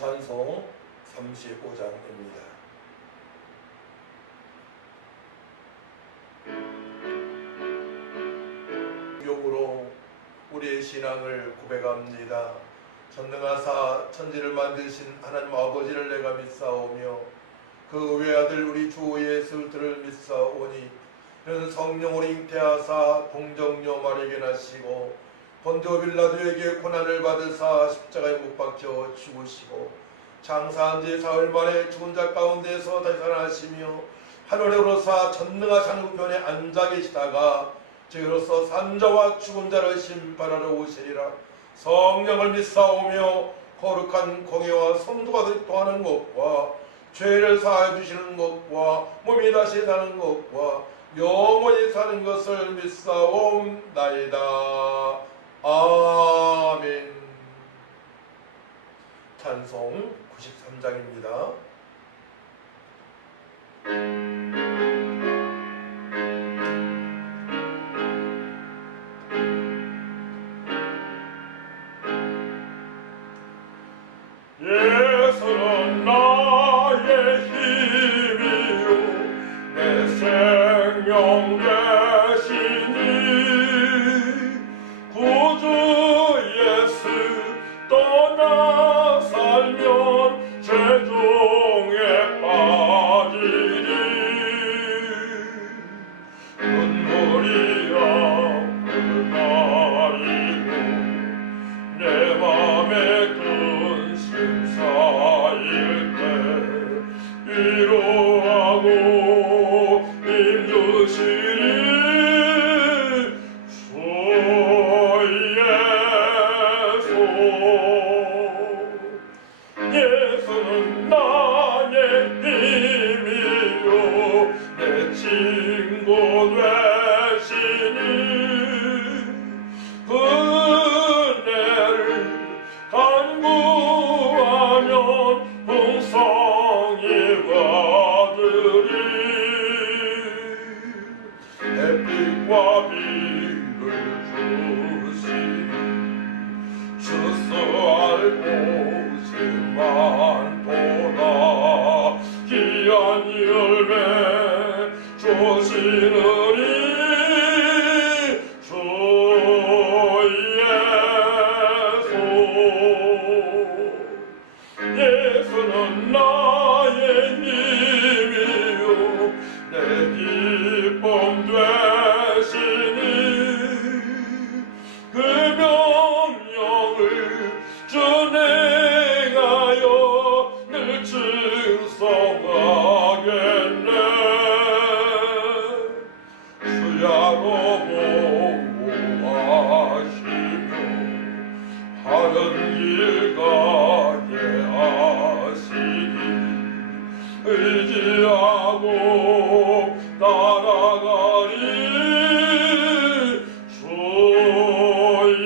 찬송 35장입니다. 용으로 우리의 신앙을 고백합니다. 전능하사 천지를 만드신 하나님 아버지를 내가 믿사오며 그 외아들 우리 주 예수를 믿사오니 이는 성령으로 잉태하사 동정녀 마리아에게 나시고 본디오 빌라도에게 고난을 받으사 십자가에 못 박혀 죽으시고 장사한 지 사흘 만에 죽은 자 가운데서 다시 살아나시며 하늘에 오르사 전능하신 우편에 앉아 계시다가 저희로서 산자와 죽은 자를 심판하러 오시리라. 성령을 믿사오며 거룩한 공예와 성도가 도하는 것과 죄를 사하여 주시는 것과 몸이 다시 사는 것과 영원히 사는 것을 믿사옵나이다. 아멘. 찬송 93장입니다. 예수는 나의 힘이요 내 생명 되시니 구주 예수 떠나 살면 죄종에 빠지리 눈물이야 흘러가리고 내 맘에 심사일 때 위로하고 힘주시리 주 예수. 예수는 나의 힘이요 내 친구 되시니 그 은혜를 간구하면 풍성히 받으리. 햇빛과 비를 주시니 주스 알고지만 보다 귀한 열매 주시느니 주 예수. 예수는 나의 힘이요 내 기쁨 되시니 그 명령을 준행하여 늘 충성하겠네. 주야로 보호하시며 하는 길 가게 하시니 의지하고 따라가리 주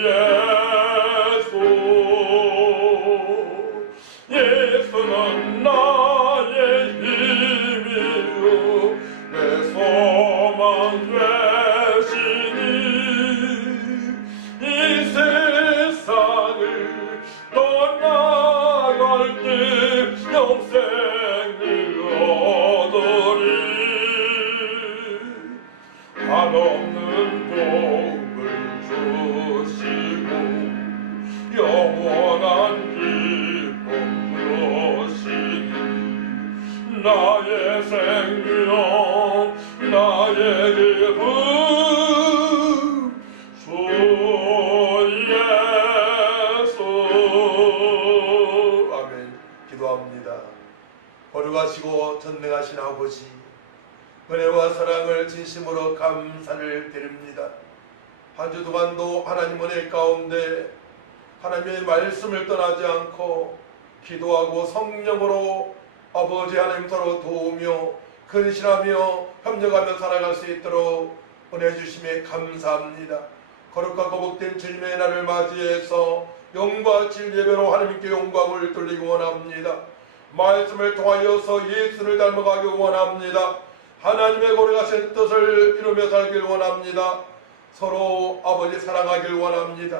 예수. 예수는 나의 힘이요 내 소망 되시니 이 세상을 떠나갈 때 영생을 얻으리. 한없는 복을 주시고 영원한 기쁨 주시니 나의 생명 나의 기쁨 주 예수. 아멘. 기도합니다. 거룩하시고 전능하신 아버지, 은혜와 사랑을 진심으로 감사를 드립니다. 한 주 동안도 하나님 은혜 가운데 하나님의 말씀을 떠나지 않고 기도하고 성령으로 아버지 하나님 서로 도우며 근신하며 협력하며 살아갈 수 있도록 은혜 주심에 감사합니다. 거룩하고 복된 주님의 날을 맞이해서 영과 질 예배로 하나님께 영광을 돌리기 원합니다. 말씀을 통하여서 예수를 닮아가기 원합니다. 하나님의 거룩하신 뜻을 이루며 살길 원합니다. 서로 아버지 사랑하길 원합니다.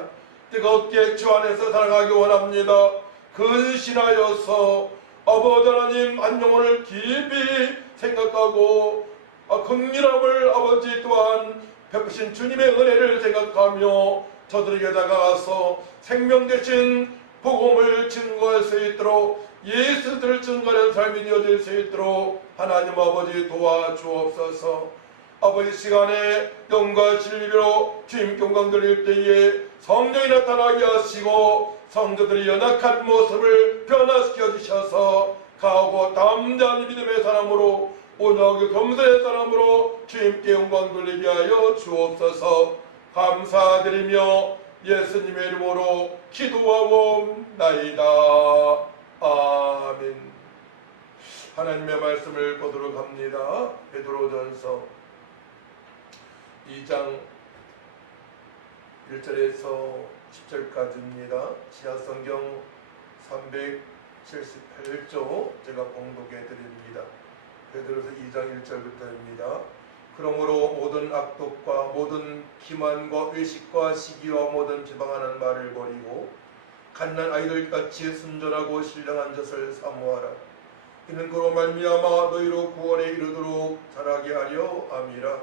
뜨겁게 주 안에서 살아가기 원합니다. 근신하여서 아버지 하나님 한 영혼을 깊이 생각하고 긍휼함을 아버지 또한 베푸신 주님의 은혜를 생각하며 저들에게 다가가서 생명 대신 복음을 증거할 수 있도록 예수를 증거하는 삶이 되어질 수 있도록 하나님 아버지 도와주옵소서. 아버지 시간에 영과 진리로 주님께 영광 돌릴 때에 성령이 나타나게 하시고 성도들의 연약한 모습을 변화시켜 주셔서 강하고 담대한 믿음의 사람으로 온유하고 겸손의 사람으로 주님께 영광 돌리게 하여 주옵소서. 감사드리며 예수님의 이름으로 기도하옵나이다. 아멘. 하나님의 말씀을 보도록 합니다. 베드로전서 2장 1절에서 10절까지입니다. 지하성경 378조 제가 봉독해 드립니다. 베드로서 2장 1절부터입니다. 그러므로 모든 악독과 모든 기만과 의식과 시기와 모든 비방하는 말을 버리고 갓난 아이들같이 순전하고 신령한 것을 사모하라. 이는 그로 말미암아 너희로 구원에 이르도록 자라게 하려 함이라.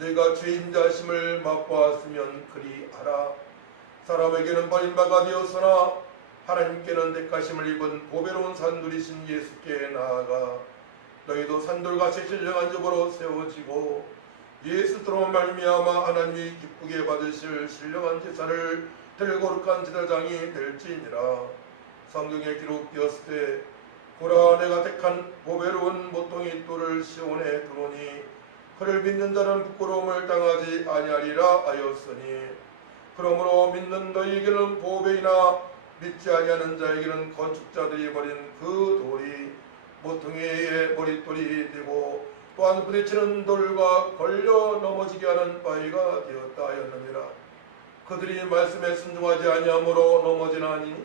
너희가 주인 자심을 맛보았으면 그리 하라. 사람에게는 버림받아 되었으나 하나님께는 택하심을 입은 보배로운 산돌이신 예수께 나아가 너희도 산돌같이 신령한 집으로 세워지고 예수로 말미암아 하나님이 기쁘게 받으실 신령한 제사를 들 거룩한 제사장이 될지니라. 성경에 기록되었을 때 보라 내가 택한 보배로운 모퉁이 돌을 시온에 두노니 그를 믿는 자는 부끄러움을 당하지 아니하리라 하였으니 그러므로 믿는 너희에게는 보배이나 믿지 아니하는 자에게는 건축자들이 버린 그 돌이 모퉁이의 머릿돌이 되고 또한 부딪히는 돌과 걸려 넘어지게 하는 바위가 되었다 하였느니라. 그들이 말씀에 순종하지 아니함으로 넘어지나니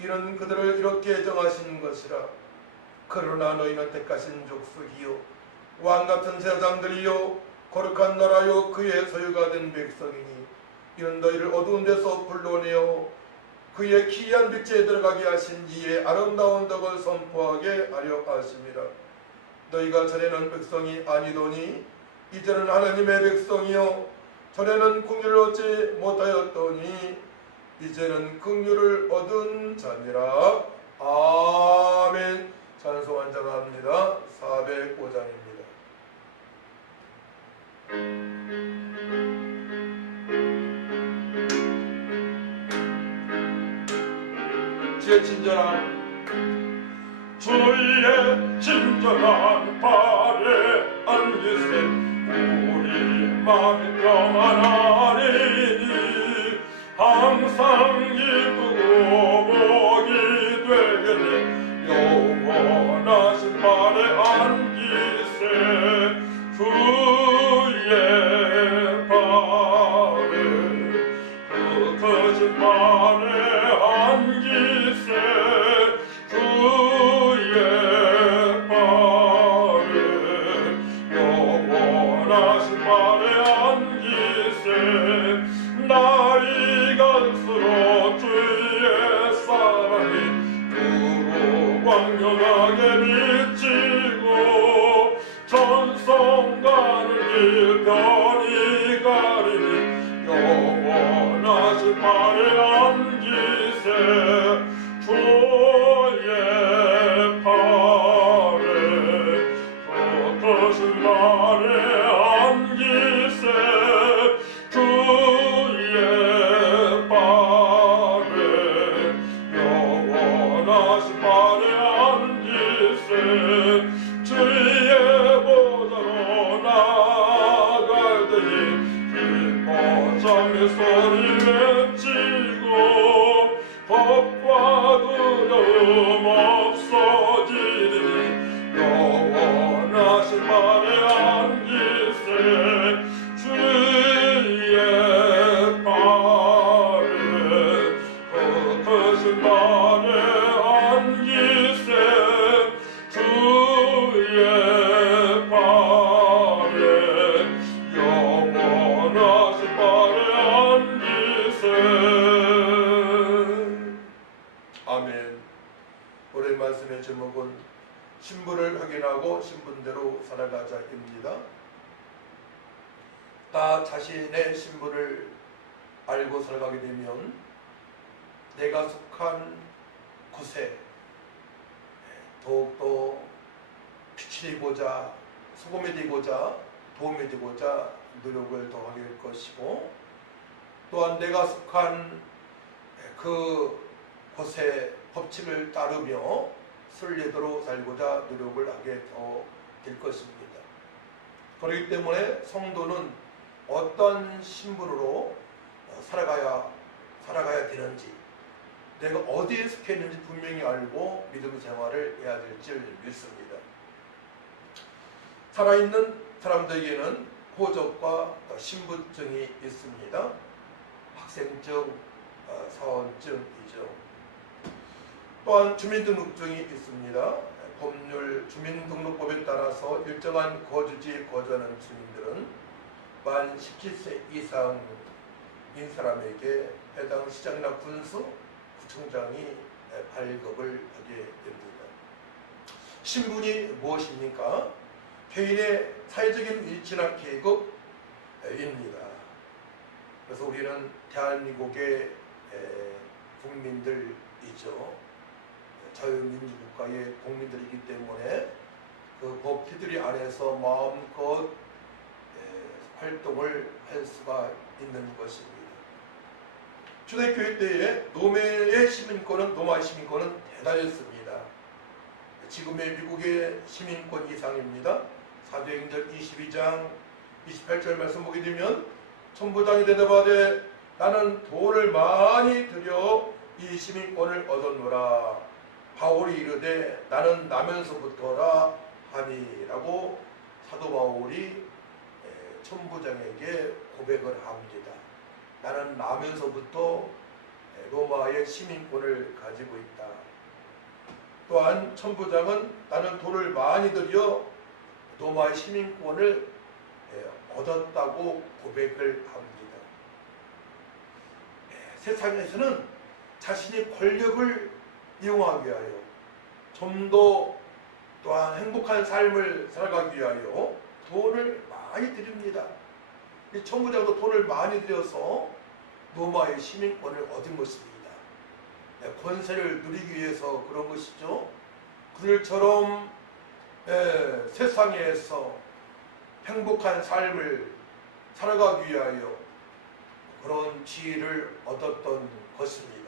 이는 그들을 이렇게 정하신 것이라. 그러나 너희는 택하신 족속이요 왕같은 제사장들이요 거룩한 나라요 그의 소유가 된 백성이니 이는 너희를 어두운 데서 불러내어 그의 기이한 빛에 들어가게 하신 이의 아름다운 덕을 선포하게 하려 하심이라. 너희가 전에는 백성이 아니더니 이제는 하나님의 백성이요 전에는 긍휼을 얻지 못하였더니 이제는 긍휼을 얻은 자니라. 아멘. 찬송 한장합니다. 405장입니다. 주의 친절한 발에 안기세 우리 마음이 평안하리니 항상 기쁘고 복이 되겠네. 영원하신 발에 안기세 주의 발에 그 크신 발에 안기세 주의 발에 영원하신 발에 안기세 날이 갈수록 주의 사랑이 두루 광명하게 비치고 전성 가는 길 편히 가리니 영원하신 발에 안기세 주의 발에 크신 발에 안기세 주의 발에 영원하신 발에 안기세 주의 보좌로 나아갈 때에 기뻐 장의 소리 외치고 겁과 두려움 없어지리니 영원하신 발에 안기세 주의 발에 크신 발에 안기세 주의 오늘 말씀의 제목은 신분을 확인하고 신분대로 살아가자입니다. 나 자신의 신분을 알고 살아가게 되면 내가 속한 곳에 더욱더 빛이 되고자, 소금이 되고자, 도움이 되고자 노력을 더하게 될 것이고, 또한 내가 속한 그 곳의 법칙을 따르며 순리대로 살고자 노력을 하게 될 것입니다. 그렇기 때문에 성도는 어떤 신분으로 살아가야 되는지, 내가 어디에 속해 있는지 분명히 알고 믿음 생활을 해야 될 줄 믿습니다. 살아있는 사람들에게는 호적과 신분증이 있습니다. 학생증, 사원증이죠. 또한 주민등록증이 있습니다. 법률 주민등록법에 따라서 일정한 거주지에 거주하는 주민들은 만 17세 이상인 사람에게 해당 시장이나 군수, 구청장이 발급을 하게 됩니다. 신분이 무엇입니까? 개인의 사회적인 위치나 계급입니다. 그래서 우리는 대한민국의 국민들이죠. 자유민주국가의 국민들이기 때문에 그 법 테두리 안에서 마음껏 활동을 할 수가 있는 것입니다. 초대교회 때에 노마의 시민권은 대단했습니다. 지금의 미국의 시민권 이상입니다. 사도행전 22장 28절 말씀 보게 되면 천부장이 대답하되 나는 돈을 많이 들여 이 시민권을 얻었노라. 바울이 이르되 나는 나면서부터라 하니라고 사도 바울이 천부장에게 고백을 합니다. 나는 나면서부터 로마의 시민권을 가지고 있다. 또한 천부장은 나는 돈을 많이 들여 로마의 시민권을 얻었다고 고백을 합니다. 세상에서는 자신의 권력을 이용하기 위하여 좀 더 또한 행복한 삶을 살아가기 위하여 돈을 많이 드립니다. 이 천부장도 돈을 많이 들여서 로마의 시민권을 얻은 것입니다. 권세를 누리기 위해서 그런 것이죠. 그들처럼 세상에서 행복한 삶을 살아가기 위하여 그런 지위를 얻었던 것입니다.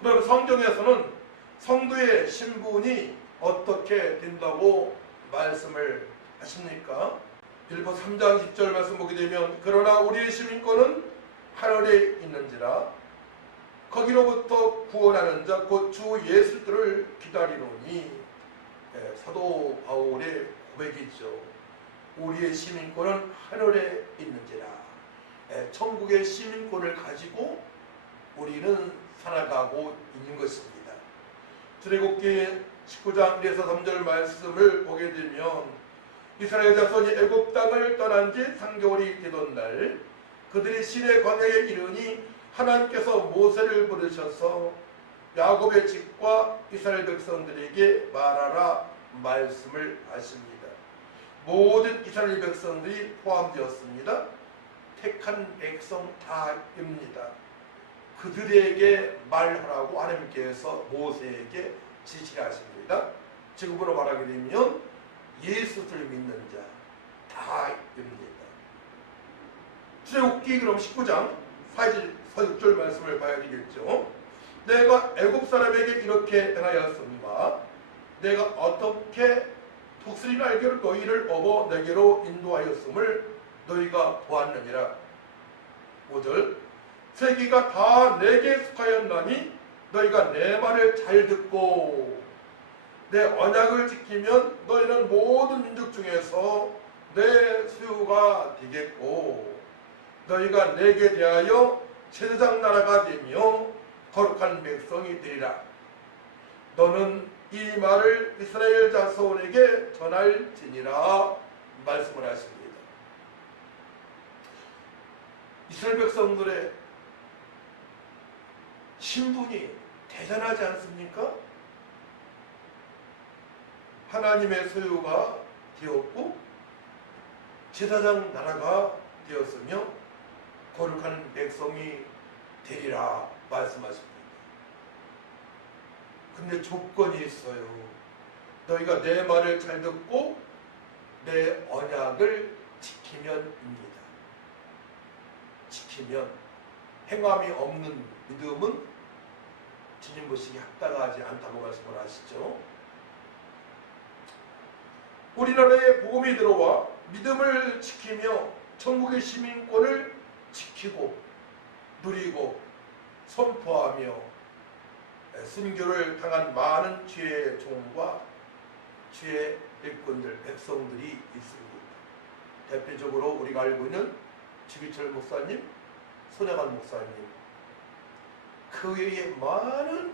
그러나 성경에서는 성도의 신분이 어떻게 된다고 말씀을 하십니까? 빌립보 3장 10절 말씀 보게 되면 그러나 우리의 시민권은 하늘에 있는지라 거기로부터 구원하는 자 곧 주 예수를 기다리노니. 사도 바울의 고백이죠. 우리의 시민권은 하늘에 있는지라. 천국의 시민권을 가지고 우리는 살아가고 있는 것입니다. 출애굽기 19장 1에서 3절 말씀을 보게 되면 이스라엘 자손이 애굽 땅을 떠난 지 3개월이 되던 날 그들이 시내 광야에 이르니 하나님께서 모세를 부르셔서 야곱의 집과 이스라엘 백성들에게 말하라 말씀을 하십니다. 모든 이스라엘 백성들이 포함되었습니다. 택한 백성 다입니다. 그들에게 말하라고 하나님께서 모세에게 지시를 하십니다. 지금으로 말하게 되면 예수를 믿는 자 다입니다. 출애굽기 그럼 19장 4절 말씀을 봐야 되겠죠. 내가 애굽 사람에게 이렇게 행하였으므나 내가 어떻게 독수리 날개로 너희를 업어 내게로 인도하였음을 너희가 보았느니라. 5절 세기가 다 내게 속하였나니 너희가 내 말을 잘 듣고 내 언약을 지키면 너희는 모든 민족 중에서 내 수요가 되겠고 너희가 내게 대하여 제사장 나라가 되며 거룩한 백성이 되리라. 너는 이 말을 이스라엘 자손에게 전할지니라 말씀을 하십니다. 이스라엘 백성들의 신분이 대단하지 않습니까? 하나님의 소유가 되었고 제사장 나라가 되었으며 거룩한 백성이 되리라 말씀하십니다. 근데 조건이 있어요. 너희가 내 말을 잘 듣고 내 언약을 지키면입니다. 지키면. 행함이 없는 믿음은 주님 보시기에 합당하지 않다고 말씀을 하시죠. 우리나라에 복음이 들어와 믿음을 지키며 천국의 시민권을 지키고 누리고 선포하며 순교를 당한 많은 주의 종과 주의 일꾼들, 백성들이 있습니다. 대표적으로 우리가 알고 있는 주기철 목사님, 손혜관 목사님, 그 외에 많은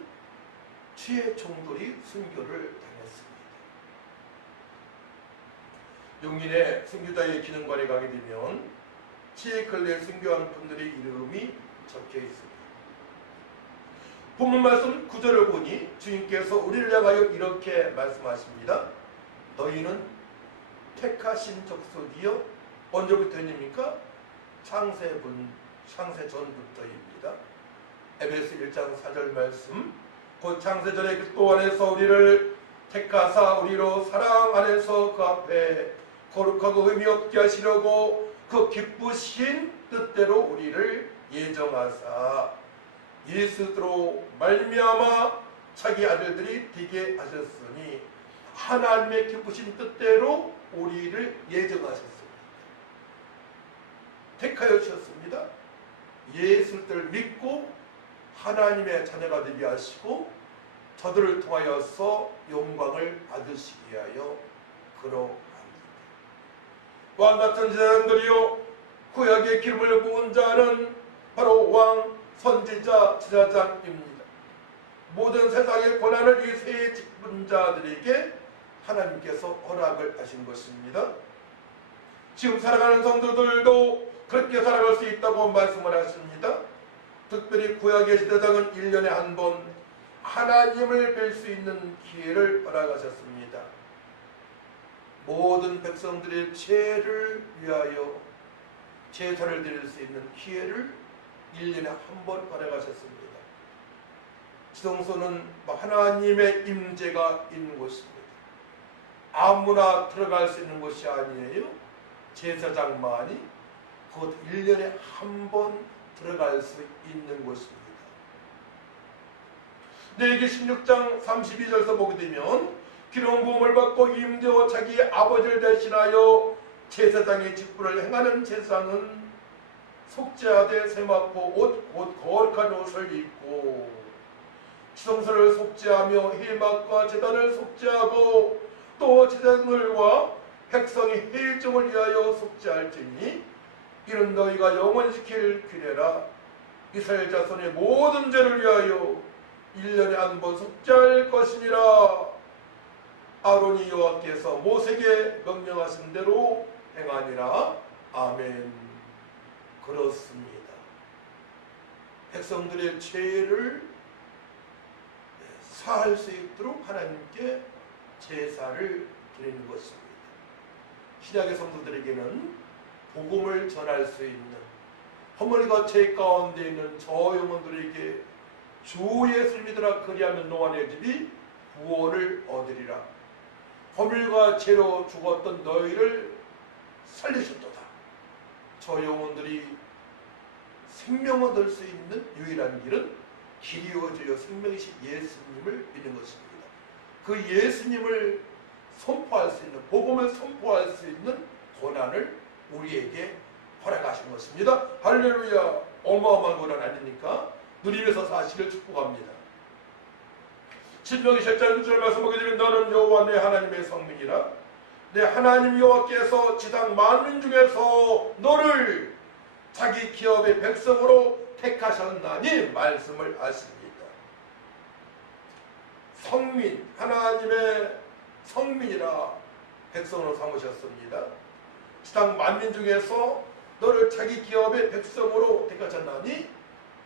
주의 종들이 순교를 당했습니다. 용인의 순교자의 기념관에 가게 되면 지혜 근래 순교한 분들의 이름이 적혀 있습니다. 본문 말씀 9절을 보니 주님께서 우리를 향하여 이렇게 말씀하십니다. 너희는 택하신 족속이요. 언제부터입니까? 창세 전부터입니다. 에베소 1장 4절 말씀, 곧 창세전의 그 안에서 우리를 택하사 우리로 사랑 안에서 그 앞에 거룩하고 의미 없게 하시려고 그 기쁘신 뜻대로 우리를 예정하사 예수로 말미암아 자기 아들들이 되게 하셨으니 하나님의 기쁘신 뜻대로 우리를 예정하셨습니다. 택하여 주셨습니다. 예수를 믿고 하나님의 자녀가 되게 하시고 저들을 통하여서 영광을 받으시기 위하여 그러합니다. 왕 같은 제사장들이요 구약의 기름을 부은 자는 바로 왕, 선지자, 제사장입니다. 모든 세상의 고난을 이 세 직분자들에게 하나님께서 허락을 하신 것입니다. 지금 살아가는 성도들도 그렇게 살아갈 수 있다고 말씀을 하십니다. 특별히 구약의 제사장은 1년에 한 번 하나님을 뵐 수 있는 기회를 허락하셨습니다. 모든 백성들의 죄를 위하여 제사를 드릴 수 있는 기회를 1년에 한 번 허락하셨습니다. 지성소는 하나님의 임재가 있는 곳입니다. 아무나 들어갈 수 있는 곳이 아니에요. 제사장만이 곧 1년에 한 번 들어갈 수 있는 곳입니다. 레위기 16장 32절에서 보게 되면 기름 부음을 받고 임재와 자기 아버지를 대신하여 제사장의 직분을 행하는 제사장은 속죄하되 세마포 옷, 곧 거룩한 옷을 입고 지성소를 속죄하며 회막과 제단을 속죄하고 또 제사장들과 백성의 회중을 위하여 속죄할지니 이는 너희가 영원히 지킬 규례라. 이스라엘 자손의 모든 죄를 위하여 1년에 한 번 속죄할 것이니라. 아론이 여호와께서 모세에게 명령하신 대로 행하니라. 아멘. 그렇습니다. 백성들의 죄를 사할 수 있도록 하나님께 제사를 드리는 것입니다. 신약의 성도들에게는 복음을 전할 수 있는 허물과 죄 가운데 있는 저 영혼들에게 주 예수를 믿으라 그리하면 노아의 집이 구원을 얻으리라. 허물과 죄로 죽었던 너희를 살리셨도다. 저 영혼들이 생명 얻을 수 있는 유일한 길은 길이 오주여 생명이신 예수님을 믿는 것입니다. 그 예수님을 선포할 수 있는, 복음을 선포할 수 있는 고난을 우리에게 허락하신 것입니다. 할렐루야. 어마어마한 고난 아닙니까? 누리면서 사시를 축복합니다. 신명기 10장 6절 말씀 보게 되면 너는 여호와 내 하나님의 성민이라. 내 하나님 여호와께서 지상 만민 중에서 너를 자기 기업의 백성으로 택하셨나니 말씀을 하십니다. 성민, 하나님의 성민이라 백성으로 삼으셨습니다. 지상 만민 중에서 너를 자기 기업의 백성으로 택하셨나니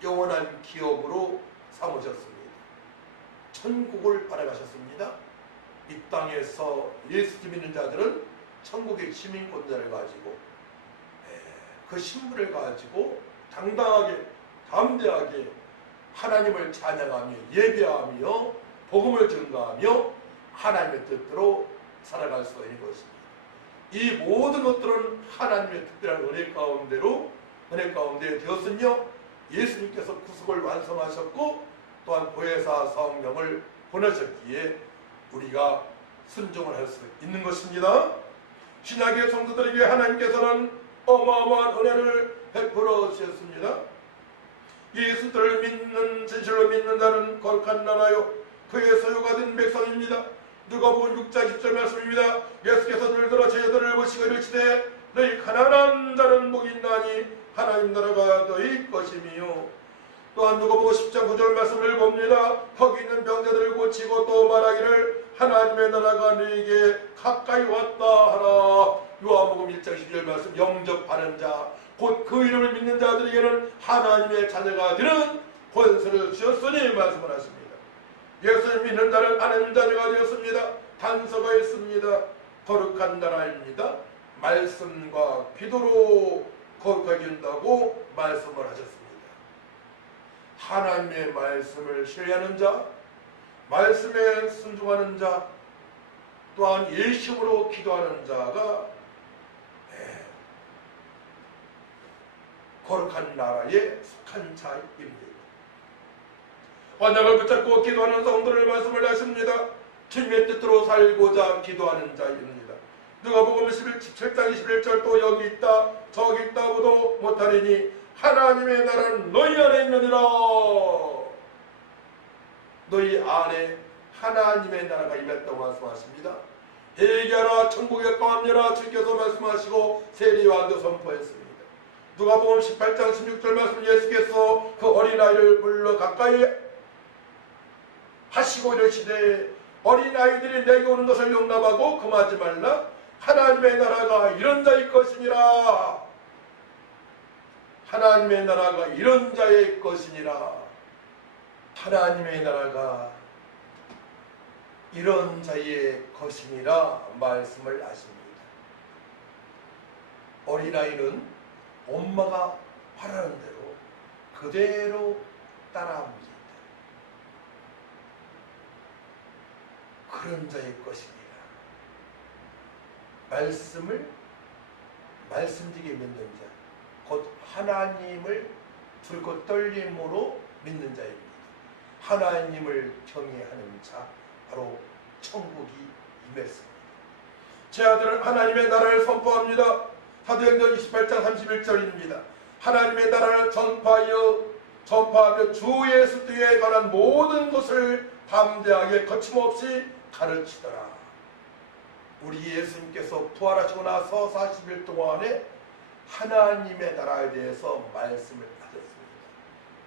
영원한 기업으로 삼으셨습니다. 천국을 바라가셨습니다. 이 땅 땅에서 예수 믿는 자들은 천국의 시민권자를 가지고 그 신분을 가지고 당당하게 담대하게 하나님을 찬양하며 예배하며 복음을 전가하며 하나님의 뜻대로 살아갈 수가 있는 것입니다. 이 모든 것들은 하나님의 특별한 은혜 가운데 되었으며 예수님께서 구속을 완성하셨고 또한 보혜사 성령을 보내셨기에 우리가 순종을 할 수 있는 것입니다. 신약의 성도들에게 하나님께서는 어마어마한 은혜를 베풀어 주셨습니다. 예수를 믿는 진실로 믿는 자는 거룩한 나라요 그의 소유가 된 백성입니다. 누가복음 6장 10절 말씀입니다. 예수께서 들들어 제자들을 보시고 이르시되 너희 가난한 자는 복이 있나니 하나님 나라가 너희 것이며 또한 누가복음 10장 9절 말씀을 봅니다. 거기 있는 병자들을 고치고 또 말하기를 하나님의 나라가 너희에게 가까이 왔다 하라. 요한복음 1장 12절 말씀 영접하는 자 곧 그 이름을 믿는 자들에게는 하나님의 자녀가 되는 권세를 주셨으니 말씀을 하십니다. 예수를 믿는 자는 하나님 자녀가 되었습니다. 단서가 있습니다. 거룩한 나라입니다. 말씀과 기도로 거룩하게 된다고 말씀을 하셨습니다. 하나님의 말씀을 신뢰하는 자, 말씀에 순종하는 자, 또한 예심으로 기도하는 자가 거룩한 나라에 속한 자입니다. 언약을 붙잡고 기도하는 성도를 말씀을 하십니다. 주님의 뜻대로 살고자 기도하는 자입니다. 누가복음 17장 21절 또 여기 있다 저기 있다고도 못하리니 하나님의 나라는 너희 안에 있느니라. 너희 안에 하나님의 나라가 임했다고 말씀하십니다. 회개하라 천국에 가까우니라 주께서 말씀하시고 세례요한도 선포했습니다. 누가복음 18장 16절 말씀 예수께서 그 어린아이를 불러 가까이 하시고 이르시되 어린아이들이 내게 오는 것을 용납하고 금하지 말라. 하나님의 나라가 이런 자일 것이니라. 하나님의 나라가 이런 자의 것이니라. 하나님의 나라가 이런 자의 것이니라 말씀을 하십니다. 어린아이는 엄마가 바라는 대로 그대로 따라합니다. 그런 자의 것입니다. 말씀을 말씀지게 믿는 자, 곧 하나님을 줄곧 떨림으로 믿는 자입니다. 하나님을 경외하는 자, 바로 천국이 임했습니다. 제 아들은 하나님의 나라를 선포합니다. 사도행전 28장 31절입니다. 하나님의 나라를 전파하며 주 예수 뒤에 관한 모든 것을 담대하게 거침없이 가르치더라. 우리 예수님께서 부활하시고 나서 40일 동안에 하나님의 나라에 대해서 말씀을 하셨습니다.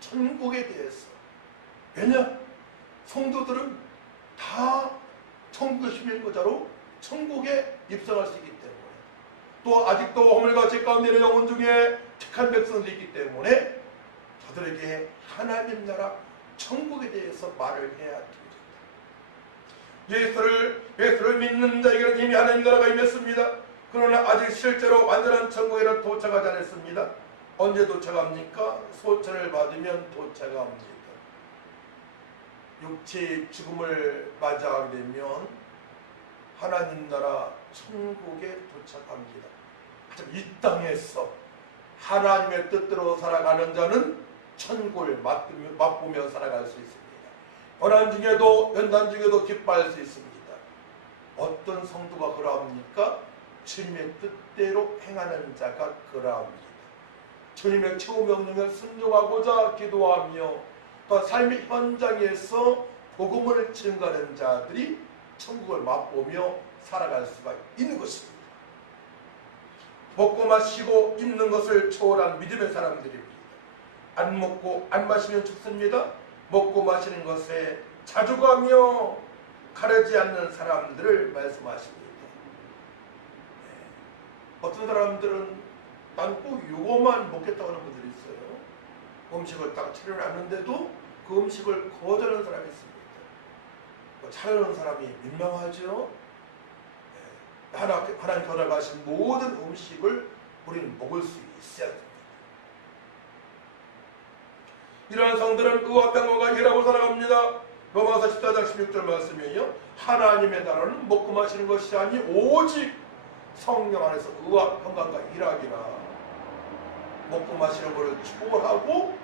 천국에 대해서. 왜냐? 성도들은 다 천국의 시민권자로 천국에 입성할 수 있기 때문에, 또 아직도 허물과 죄 가운데 있는 영혼 중에 택한 백성들이 있기 때문에 저들에게 하나님 나라 천국에 대해서 말을 해야 됩니다. 예수를 믿는 자에게는 이미 하나님 나라가 임했습니다. 그러나 아직 실제로 완전한 천국에는 도착하지 않았습니다. 언제 도착합니까? 소천을 받으면 도착합니다. 육체의 죽음을 맞이하게 되면 하나님 나라 천국에 도착합니다. 이 땅에서 하나님의 뜻대로 살아가는 자는 천국을 맛보며 살아갈 수 있습니다. 고난 중에도 연단 중에도 기뻐할 수 있습니다. 어떤 성도가 그러합니까? 주님의 뜻대로 행하는 자가 그러합니다. 주님의 최후 명령을 순종하고자 기도하며 또 삶의 현장에서 복음을 증거하는 자들이 천국을 맛보며 살아갈 수가 있는 것입니다. 먹고 마시고 입는 것을 초월한 믿음의 사람들입니다. 안 먹고 안 마시면 죽습니다. 먹고 마시는 것에 자주가며 가르지 않는 사람들을 말씀하십니다. 어떤 사람들은 난 꼭 요거만 먹겠다고 하는 분들이 있어요. 음식을 딱 차려놨는데도 그 음식을 거절하는 사람이 있습니다. 차려놓은 사람이 민망하죠. 하나님 허락하신 모든 음식을 우리는 먹을 수 있어야 됩니다. 이러한 성들은 의와 평화가 일하고 살아갑니다. 로마서 14장 16절 말씀이에요. 하나님의 나라는 먹고 마시는 것이 아니 오직 성령 안에서 의와 평강과 일하기라. 먹고 마시는 것을 초월하고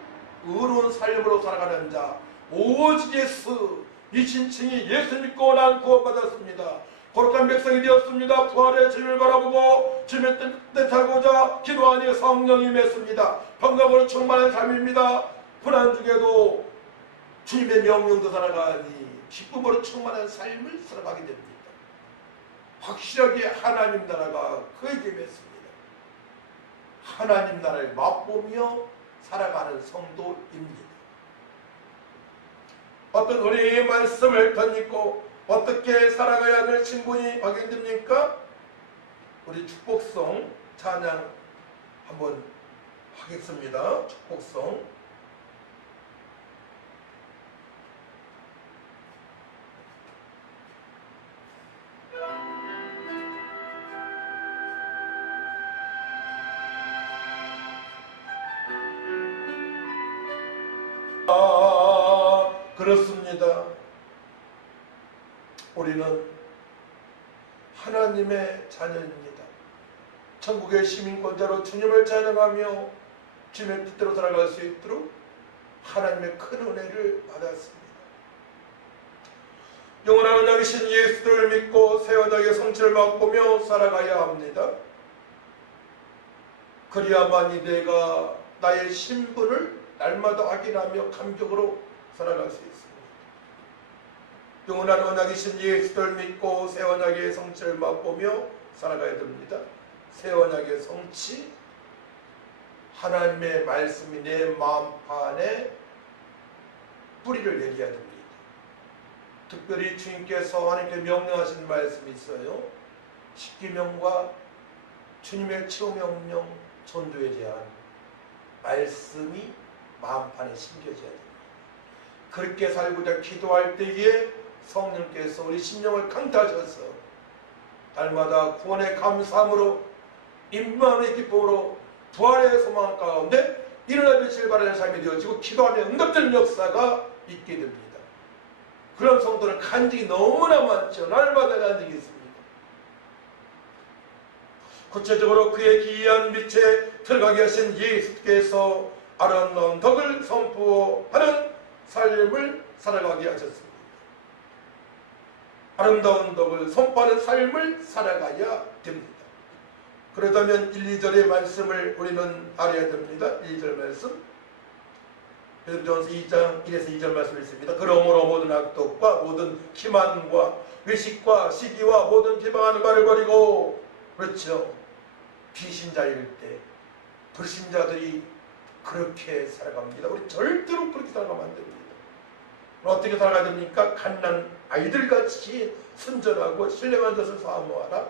의로운 삶으로 살아가는 자 오직 예수, 이 진칭이 예수 믿고 난 구원받았습니다. 거룩한 백성이 되었습니다. 부활의 주님을 바라보고 주님의 뜻에 살고자 기도하니 성령이 맺습니다. 평강으로 충만한 삶입니다. 고난 중에도 주님의 명령도 살아가니 기쁨으로 충만한 삶을 살아가게 됩니다. 확실하게 하나님 나라가 그에게 맺습니다. 하나님 나라를 맛보며 살아가는 성도입니다. 어떤 은혜의 말씀을 덧입고 어떻게 살아가야 될 신분이 확인됩니까? 우리 축복성 찬양 한번 하겠습니다. 축복성. 그렇습니다. 우리는 하나님의 자녀입니다. 천국의 시민권자로 주님을 찬양하며 주님의 뜻대로 살아갈 수 있도록 하나님의 큰 은혜를 받았습니다. 영원한 언약이신 예수를 믿고 새 언약의 성취를 맛보며 살아가야 합니다. 그리야만이 내가 나의 신분을 날마다 확인하며 감격으로 살아갈 수 있습니다. 영원한 언약이신 예수를 믿고 새 언약의 성취를 맛보며 살아가야 됩니다. 새 언약의 성취, 하나님의 말씀이 내 마음 안에 뿌리를 내려야 됩니다. 특별히 주님께서 하나님께 명령하신 말씀이 있어요. 십계명과 주님의 최후명령 전도에 대한 말씀이 마음판에 심겨져야 됩니다. 그렇게 살고자 기도할 때에 성령께서 우리 심령을 강타하셔서 날마다 구원의 감사함으로 임마누의 기쁨으로 부활의 소망 가운데 일어나 빛을 발하는 삶이 되어지고 기도하며 응답되는 역사가 있게 됩니다. 그런 성도는 간증이 너무나 많죠. 날마다 간증이 있습니다. 구체적으로 그의 기이한 빛에 들어가게 하신 예수께서 아름다운 덕을 선포하는 삶을 살아가게 하셨습니다. 아름다운 덕을 선포하는 삶을 살아가야 됩니다. 그렇다면 1, 2절의 말씀을 우리는 알아야 됩니다. 1절 말씀 베드로전서 2장 1에서 2절 말씀이 있습니다. 그러므로 모든 악독과 모든 기만과 외식과 시기와 모든 비방하는 말을 버리고, 그렇죠, 비신자일 때 불신자들이 그렇게 살아갑니다. 우리 절대로 그렇게 살아가면 안 됩니다. 어떻게 살아가야 됩니까? 갓난 아이들같이 순전하고 신령한 것을 사모하라.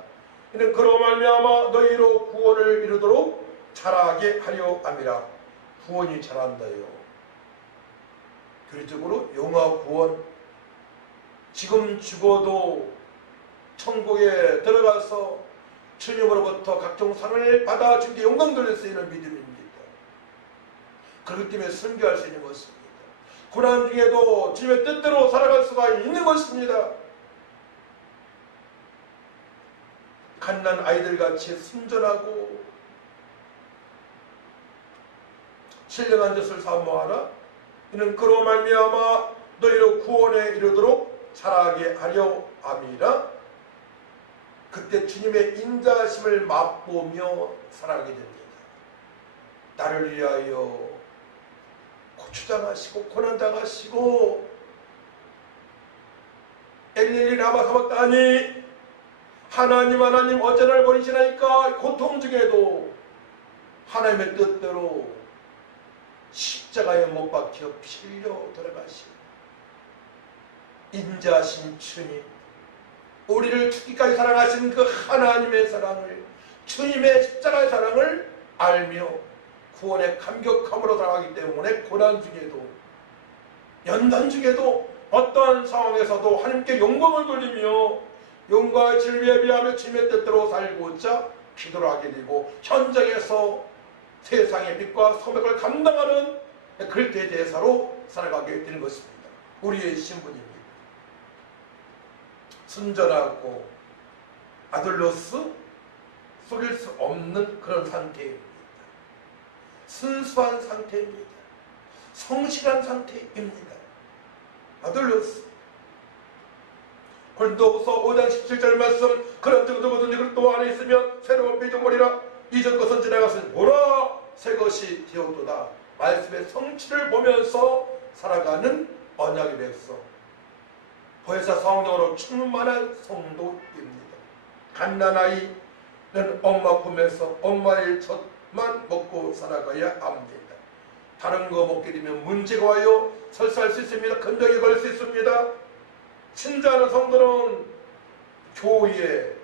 이는 그로 말미암아 너희로 구원을 이루도록 자라게 하려 함이라. 구원이 자란다요. 교리적으로 영화 구원, 지금 죽어도 천국에 들어가서 주님으로부터 각종 상을 받아준 게 영광 돌릴 수 있는 믿음입니다. 그렇기 때문에 선교할 수 있는 것입니다. 고난 중에도 주님의 뜻대로 살아갈 수가 있는 것입니다. 갓난 아이들같이 순전하고 신령한 것을 사모하라. 이는 그로 말미암아 너희로 구원에 이르도록 자라게 하려 함이라. 그때 주님의 인자하심을 맛보며 살아가게 됩니다. 나를 위하여 고초당하시고 고난당하시고 엘리엘리 라마 사박다니, 하나님 어찌 나를 버리시나이까. 고통 중에도 하나님의 뜻대로 십자가에 못 박혀 피 흘려 돌아가시고 인자하신 주님, 우리를 죽기까지 사랑하신 그 하나님의 사랑을, 주님의 십자가의 사랑을 알며 구원의 감격함으로 살아가기 때문에 고난 중에도 연단 중에도 어떠한 상황에서도 하나님께 영광을 돌리며 영과 진리를 예비하며 주님의 뜻대로 살고자 기도를 하게 되고 현장에서 세상의 빛과 성백을 감당하는 그리스도의 대사로 살아가게 되는 것입니다. 우리의 신분입니다. 순전하고 아들로서 속일 수 없는 그런 상태입니다. 순수한 상태입니다. 성실한 상태입니다. 아들로서 고린도후서 5장 17절 말씀 그런 정도거든요. 그리스도 안에 있으면 새로운 피조물이라 이전 것은 지나갔으니 보라 새 것이 되었도다. 말씀의 성취를 보면서 살아가는 언약의 백성, 보혜사 성령으로 충만한 성도입니다. 갓난아이는 엄마 품에서 엄마의 젖만 먹고 살아가야 합니다. 다른 거 먹게 되면 문제가 와요. 설사할 수 있습니다. 근정이 걸 수 있습니다. 신자는 성도는 교회에서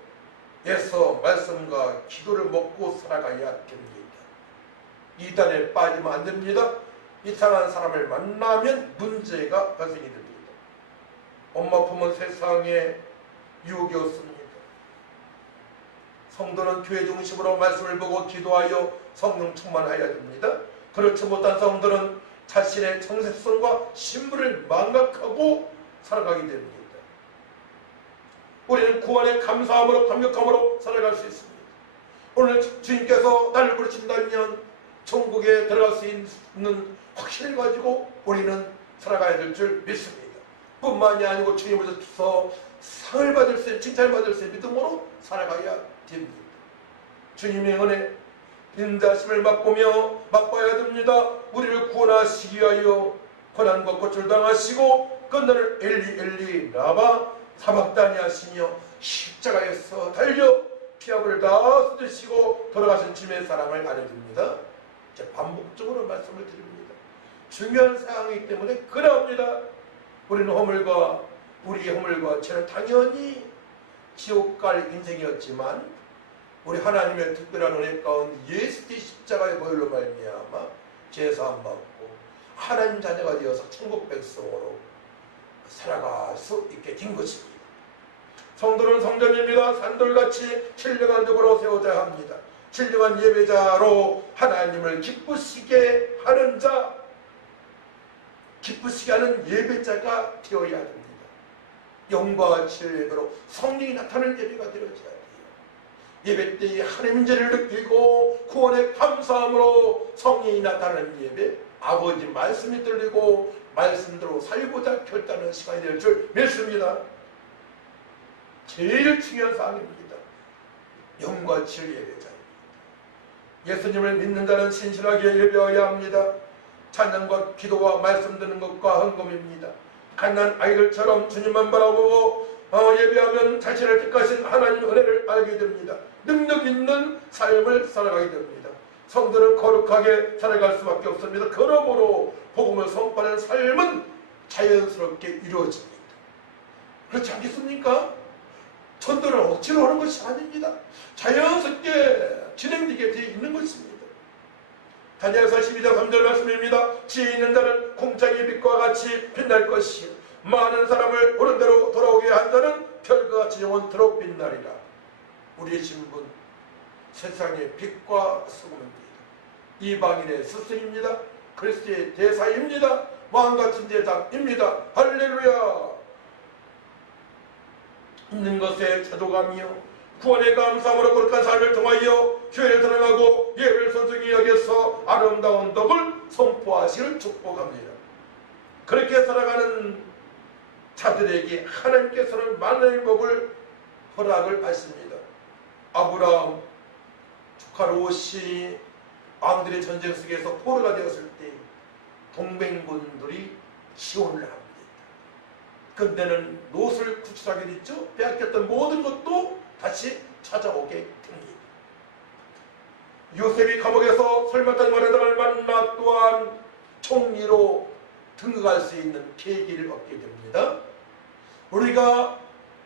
말씀과 기도를 먹고 살아가야 됩니다. 이단에 빠지면 안 됩니다. 이상한 사람을 만나면 문제가 발생이 됩니다. 엄마 품은 세상의 유혹이 없습니다. 성도는 교회 중심으로 말씀을 보고 기도하여 성령 충만하여야 됩니다. 그렇지 못한 성도는 자신의 정체성과 신분을 망각하고 살아가게 됩니다. 우리는 구원의 감사함으로 감격함으로 살아갈 수 있습니다. 오늘 주님께서 나를 부르신다면 천국에 들어갈 수 있는 확신을 가지고 우리는 살아가야 될 줄 믿습니다. 뿐만이 아니고 주님으로부터 상을 받을 수 있는, 칭찬을 받을 수 있는 믿음으로 살아가야 됩니다. 주님의 은혜, 인자심을 맛봐야 됩니다. 우리를 구원하시기 위하여 고난과 고초를 당하시고 끝내는 엘리 엘리 라마 사박다니 하시며 십자가에서 달려 피압을 다 쏟으시고 돌아가신 주님의 사랑을 알려줍니다. 반복적으로 말씀을 드립니다. 중요한 사항이기 때문에 그러합니다. 우리는 우리의 허물과 죄는 당연히 지옥 갈 인생이었지만 우리 하나님의 특별한 은혜 가운데 예수 그리스도의 십자가의 보혈로 말미암아 죄사함 받고 하나님 자녀가 되어서 천국 백성으로 살아갈 수 있게 된 것입니다. 성도는 성전입니다. 산돌같이 신령한 덕으로 세워져야 합니다. 신령한 예배자로 하나님을 기쁘시게 하는 자, 기쁘시게 하는 예배자가 되어야 됩니다. 영과 진리로 성령이 나타나는 예배가 되어야 돼요. 예배 때에 하나님 인재를 느끼고 구원의 감사함으로 성령이 나타나는 예배, 아버지 말씀이 들리고 말씀대로 살고자 결단하는 시간이 될 줄 믿습니다. 제일 중요한 사항입니다. 영과 진리 예배자입니다. 예수님을 믿는 자는 신실하게 예배해야 합니다. 찬양과 기도와 말씀 듣는 것과 헌금입니다. 갓난 아이들처럼 주님만 바라보고 예배하면 자신을 택하신 하나님의 은혜를 알게 됩니다. 능력 있는 삶을 살아가게 됩니다. 성도는 거룩하게 살아갈 수밖에 없습니다. 그러므로 복음을 선포하는 삶은 자연스럽게 이루어집니다. 그렇지 않겠습니까? 전도는 억지로 하는 것이 아닙니다. 자연스럽게 진행되게 되어 있는 것입니다. 다니엘서 12장 3절 말씀입니다. 지혜 있는 자는 공창의 빛과 같이 빛날 것이요 많은 사람을 옳은 대로 돌아오게 한 자는 별과 같이 영원토록 빛나리라. 우리의 신분, 세상의 빛과 소금입니다. 이방인의 스승입니다. 그리스도의 대사입니다. 마음같은 제자입니다. 할렐루야. 있는 것에 자족하며 구원의 감사함으로 거룩한 삶을 통하여 교회를 드러나고 예배를 소중히 여겨서 아름다운 덕을 선포하시를 축복합니다. 그렇게 살아가는 자들에게 하나님께서는 많은 복을 허락을 하십니다. 아브라함 조카 롯이 왕들의 전쟁 속에서 포로가 되었을 때 동맹군들이 지원을 합니다. 그때는 롯을 구출하게 됐죠. 빼앗겼던 모든 것도 다시 찾아오게 됩니다. 요셉이 감옥에서 설마탄 마르다를 만나 또한 총리로 등극할 수 있는 계기를 얻게 됩니다. 우리가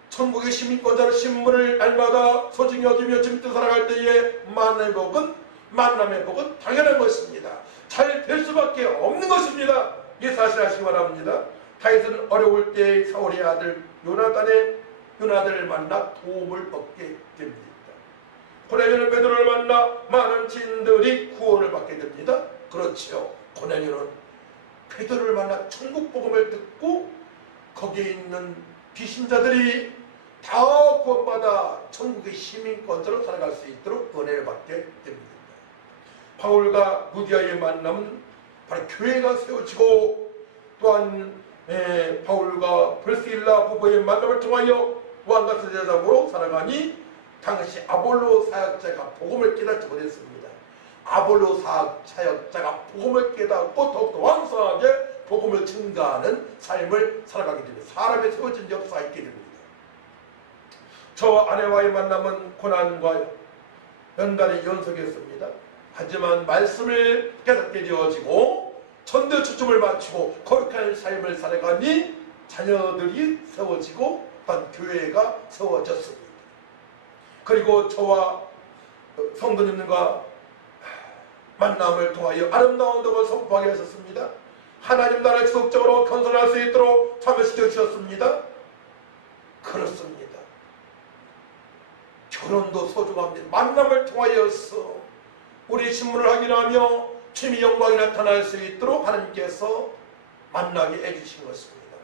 천국의 시민권자로 신분을 날마다 소중히 여기며 짐짓 살아갈 때에 만남의 복은 당연한 것입니다. 잘 될 수밖에 없는 것입니다. 이 사실 아시기 바랍니다. 다윗은 어려울 때 사울의 아들 요나단의 요나단을 만나 도움을 얻게 됩니다. 고넬료는 베드로를 만나 많은 지인들이 구원을 받게 됩니다. 그렇지요. 고넬료는 베드로를 만나 천국 복음을 듣고 거기에 있는 비신자들이 다 구원받아 천국의 시민권자로 살아갈 수 있도록 은혜를 받게 됩니다. 바울과 루디아의 만남은 바로 교회가 세워지고, 또한 바울과 브리스길라 부부의 만남을 통하여 왕같은 제자로 살아가니 당시 아볼로 사역자가 복음을 깨닫지 못했습니다. 아볼로 사역자가 복음을 깨닫고 더욱더 왕성하게 복음을 증가하는 삶을 살아가게 됩니다. 사람의 세워진 역사가 있게 됩니다. 저와 아내와의 만남은 고난과 연단이 연속했습니다. 하지만 말씀을 깨닫게 되어지고 전도 초점을 맞추고 거룩한 삶을 살아가니 자녀들이 세워지고 또한 교회가 세워졌습니다. 그리고 저와 성도님과 만남을 통하여 아름다운 덕을 선포하게 하셨습니다. 하나님 나라를 지속적으로 건설할 수 있도록 참여시켜 주셨습니다. 그렇습니다. 결혼도 소중합니다. 만남을 통하여서 우리 신문을 확인하며 주님의 영광이 나타날 수 있도록 하나님께서 만나게 해주신 것입니다.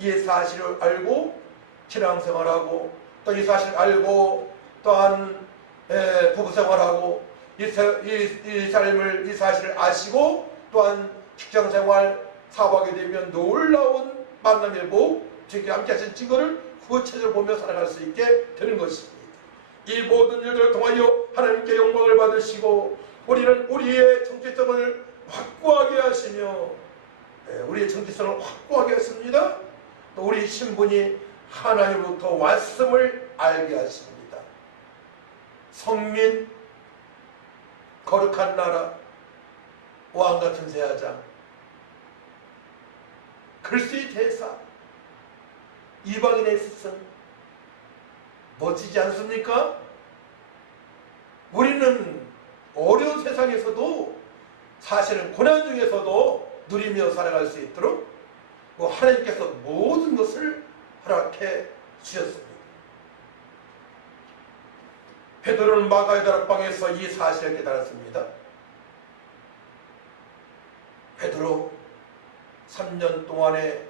이 사실을 알고 신앙생활하고 또 이 사실을 알고 또한 부부생활하고 이 사실을 아시고 또한 직장생활 사업하게 되면 놀라운 만남의 복, 주님께 함께 하신 증거를 구체적으로 보며 살아갈 수 있게 되는 것입니다. 이 모든 일들을 통하여 하나님께 영광을 받으시고 우리는 우리의 정체성을 확고하게 하시며 우리의 정체성을 확고하게 하십니다. 또 우리 신분이 하나님으로부터 왔음을 알게 하십니다. 성민, 거룩한 나라, 왕같은 제사장, 그리스도의 대사, 이방인의 스승, 멋지지 않습니까? 우리는 어려운 세상에서도 사실은 고난 중에서도 누리며 살아갈 수 있도록 하나님께서 모든 것을 허락해 주셨습니다. 베드로는 마가의 다락방에서 이 사실을 깨달았습니다. 베드로 3년 동안에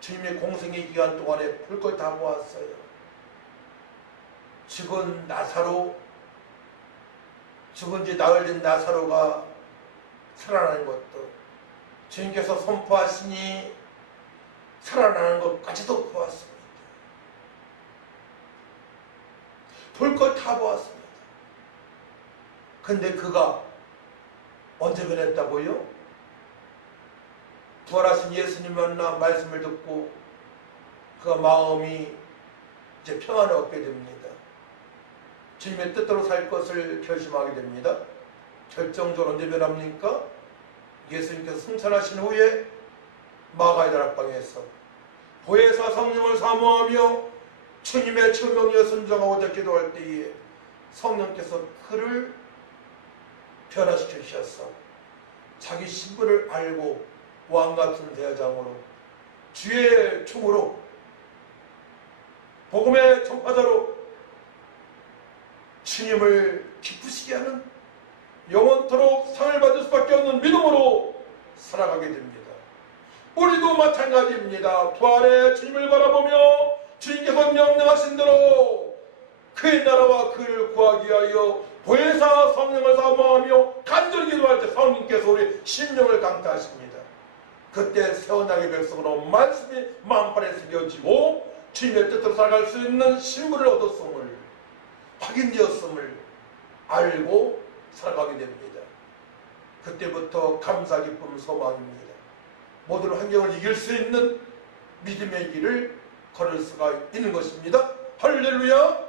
주님의 공생의 기간 동안에 볼 걸 다 보았어요. 죽은 나사로, 죽은 지 나흘 된 나사로가 살아나는 것도 주님께서 선포하시니 살아나는 것까지도 보았습니다. 볼 걸 다 보았습니다. 근데 그가 언제 변했다고요? 부활하신 예수님 만나 말씀을 듣고 그가 마음이 이제 평안을 얻게 됩니다. 주님의 뜻대로 살 것을 결심하게 됩니다. 결정적으로 언제 변합니까? 예수님께서 승천하신 후에 마가의 다락방에서 보혜사 성령을 사모하며 주님의 천명에 순종하고자 기도할 때에 성령께서 그를 변화시켜 주셔서 자기 신분을 알고 왕같은 대제사장으로 주의 총으로 복음의 전파자로 주님을 기쁘시게 하는 영원토록 상을 받을 수밖에 없는 믿음으로 살아가게 됩니다. 우리도 마찬가지입니다. 부활의 주님을 바라보며 주님께서 명령하신 대로 그의 나라와 그를 구하기 위하여 보혜사 성령을 사모하며 간절히 기도할 때 성령께서 우리 심령을 강타하십니다. 그때 세원나의 백성으로 말씀이 만판에 새겨지고 주님의 뜻대로 살아갈 수 있는 신분을 얻었음을, 확인되었음을 알고 살아가게 됩니다. 그때부터 감사, 기쁨, 소망입니다. 모든 환경을 이길 수 있는 믿음의 길을 걸을 수가 있는 것입니다. 할렐루야!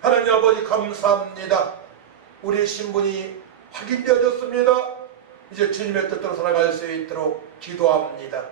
하나님 아버지 감사합니다. 우리의 신분이 확인되어졌습니다. 이제 주님의 뜻대로 살아갈 수 있도록 기도합니다.